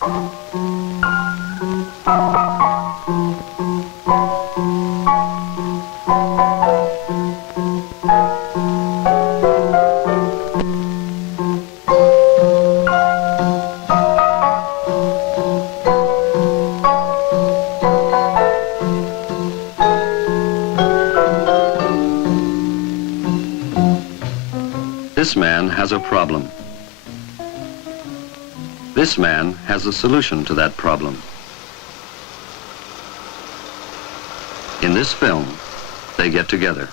This man has a problem. This man has a solution to that problem. In this film, they get together.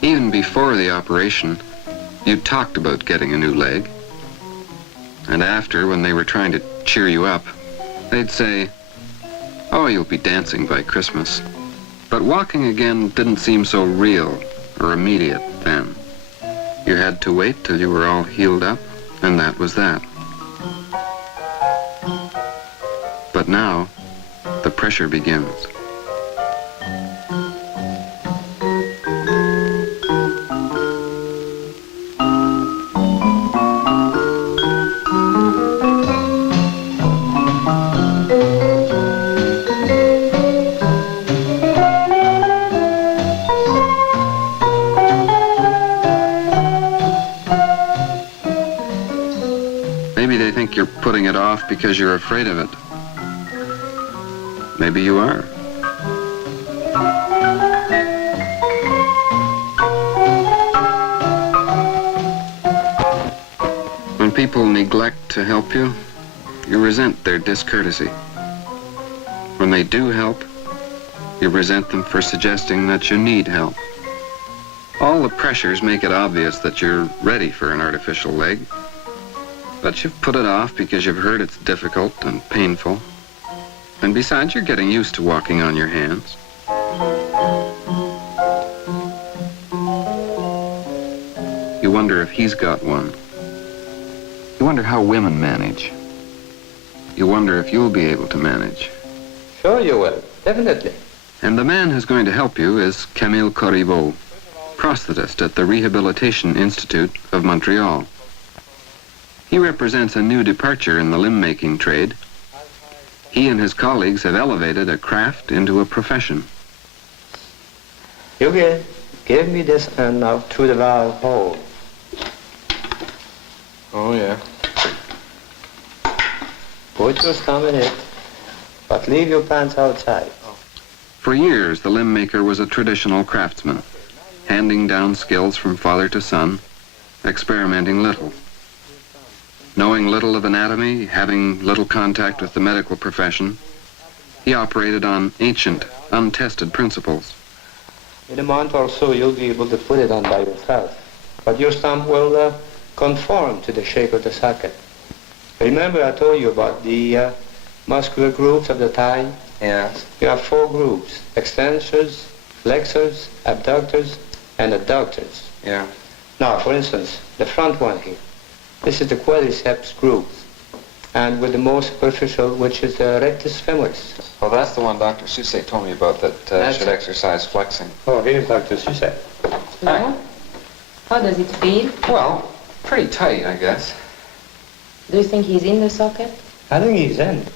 Even before the operation, you talked about getting a new leg. And after, when they were trying to cheer you up, they'd say, "Oh, you'll be dancing by Christmas." But walking again didn't seem so real or immediate then. You had to wait till you were all healed up, and that was that. But now, the pressure begins. Maybe they think you're putting it off because you're afraid of it. Maybe you are. When people neglect to help you, you resent their discourtesy. When they do help, you resent them for suggesting that you need help. All the pressures make it obvious that you're ready for an artificial leg. But you've put it off because you've heard it's difficult and painful. And besides, you're getting used to walking on your hands. You wonder if he's got one. You wonder how women manage. You wonder if you'll be able to manage. Sure you will, definitely. And the man who's going to help you is Camille Corriveau, prosthetist at the Rehabilitation Institute of Montreal. He represents a new departure in the limb-making trade. He and his colleagues have elevated a craft into a profession. You give me this end now through the valve hole. Oh, yeah. Put your thumb in it, but leave your pants outside. For years, the limb maker was a traditional craftsman, handing down skills from father to son, experimenting little. Knowing little of anatomy, having little contact with the medical profession, he operated on ancient, untested principles. In a month or so, you'll be able to put it on by yourself. But your thumb will conform to the shape of the socket. Remember I told you about the muscular groups of the thigh? Yes. You have 4 groups: extensors, flexors, abductors, and adductors. Yeah. Now, for instance, the front one here. This is the quadriceps group, and with the most superficial, which is the rectus femoris. Well, that's the one Dr. Susse told me about that should exercise flexing. Oh, here's Dr. Susse. Hi. How does it feel? Well, pretty tight, I guess. Do you think he's in the socket? I think he's in,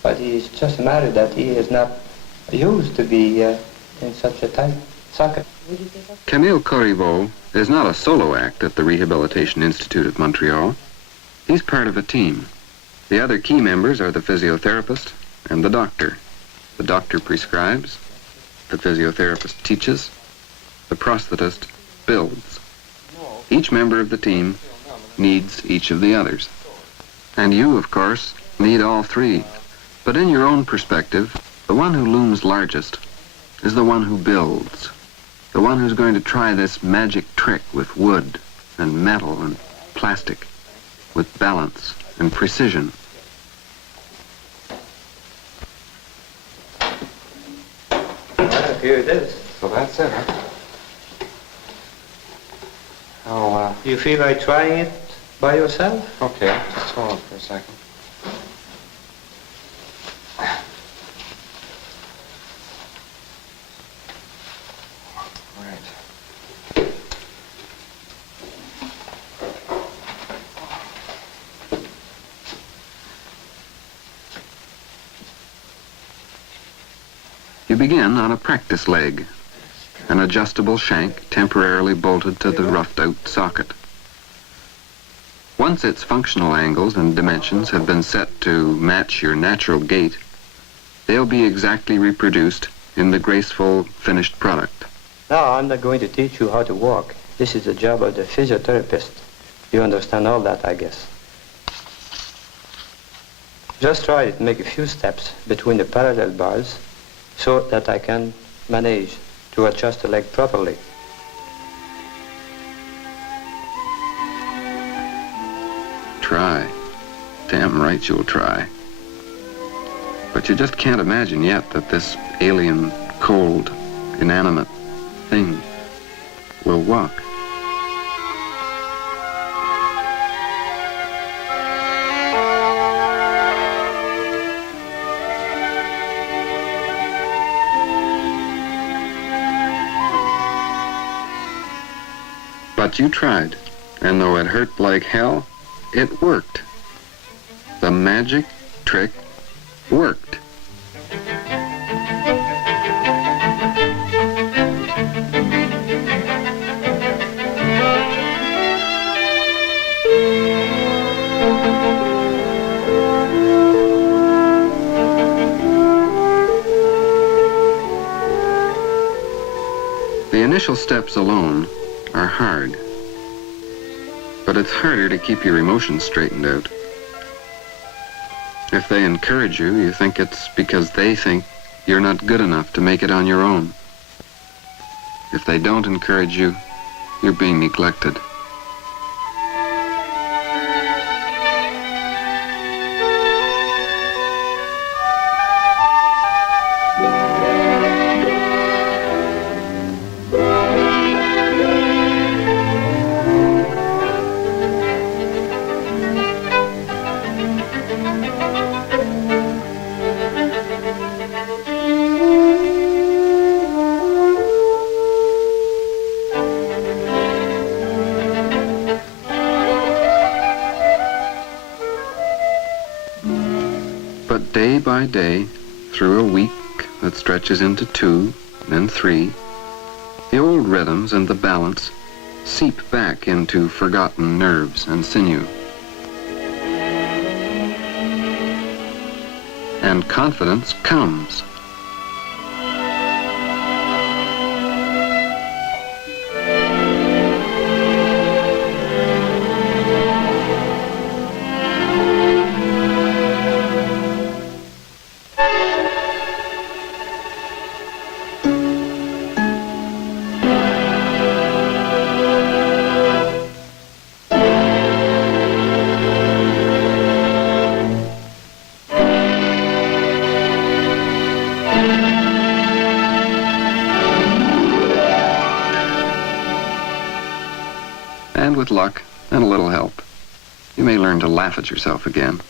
but it's just a matter that he is not used to be in such a tight socket. Camille Corriveau is not a solo act at the Rehabilitation Institute of Montreal. He's part of a team. The other key members are the physiotherapist and the doctor. The doctor prescribes, the physiotherapist teaches, the prosthetist builds. Each member of the team needs each of the others. And you, of course, need all 3. But in your own perspective, the one who looms largest is the one who builds. The one who's going to try this magic trick with wood and metal and plastic, with balance and precision. Well, here it is. So that's it, huh? You feel like trying it By yourself? Okay, just hold on for a second. Right. You begin on a practice leg, an adjustable shank temporarily bolted to the roughed-out socket. Once its functional angles and dimensions have been set to match your natural gait, they'll be exactly reproduced in the graceful, finished product. Now I'm not going to teach you how to walk. This is the job of the physiotherapist. You understand all that, I guess. Just try to make a few steps between the parallel bars so that I can manage to adjust the leg properly. Try. Damn right you'll try. But you just can't imagine yet that this alien, cold, inanimate thing will walk. But you tried, and though it hurt like hell, it worked. The magic trick worked. The initial steps alone are hard, but it's harder to keep your emotions straightened out. If they encourage you, you think it's because they think you're not good enough to make it on your own. If they don't encourage you, you're being neglected. But day by day, through a week that stretches into 2, then 3, the old rhythms and the balance seep back into forgotten nerves and sinew. And confidence comes. And with luck and a little help, you may learn to laugh at yourself again.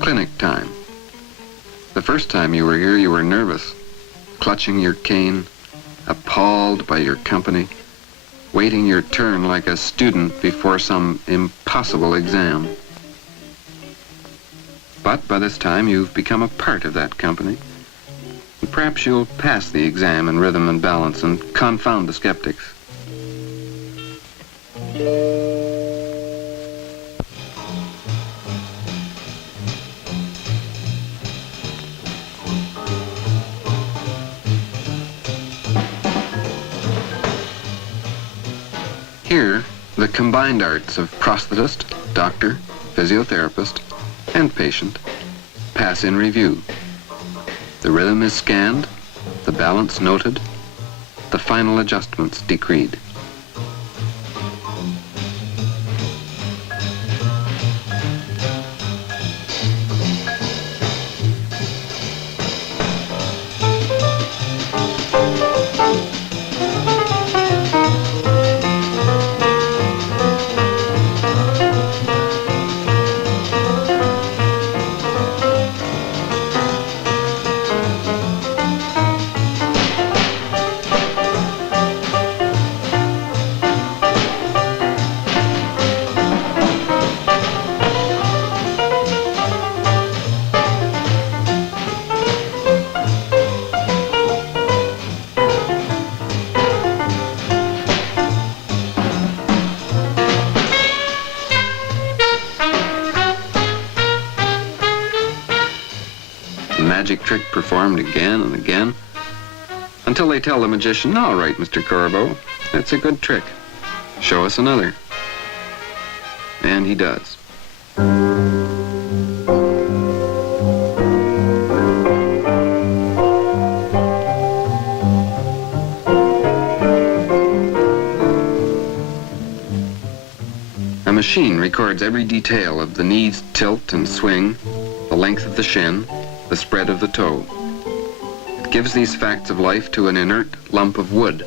Clinic time. The first time you were here, you were nervous, clutching your cane, appalled by your company, waiting your turn like a student before some impossible exam. But by this time, you've become a part of that company. And perhaps you'll pass the exam in rhythm and balance and confound the skeptics. Here, the combined arts of prosthetist, doctor, physiotherapist, and patient pass in review. The rhythm is scanned, the balance noted, the final adjustments decreed. Magic trick performed again and again, until they tell the magician, "All right, Mr. Corbo, that's a good trick. Show us another." And he does. A machine records every detail of the knee's tilt and swing, the length of the shin, the spread of the toe. It gives these facts of life to an inert lump of wood.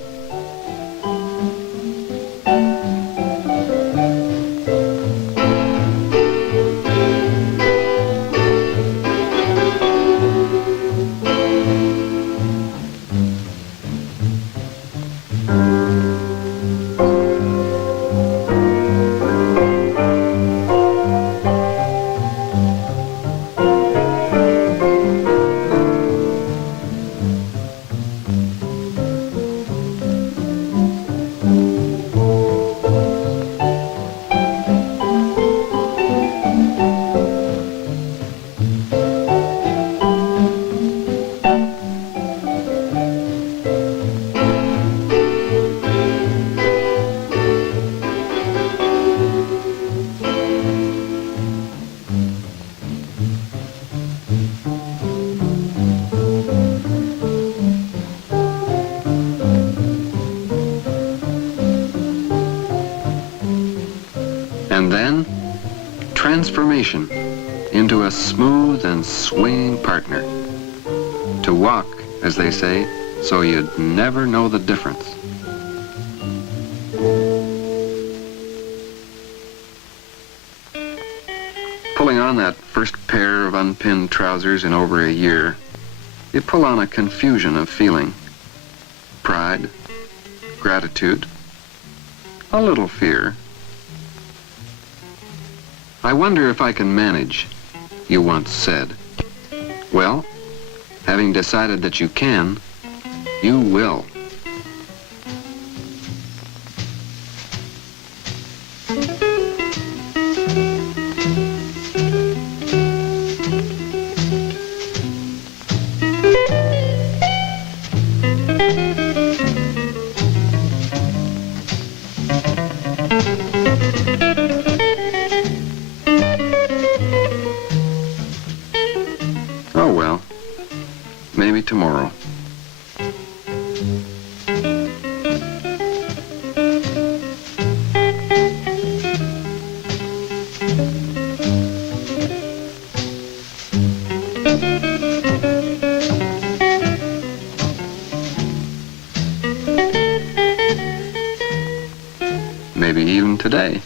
And then, transformation into a smooth and swinging partner. To walk, as they say, so you'd never know the difference. Pulling on that first pair of unpinned trousers in over a year, you pull on a confusion of feeling. Pride, gratitude, a little fear. "I wonder if I can manage," you once said. Well, having decided that you can, you will. Oh well, maybe tomorrow. Maybe even today.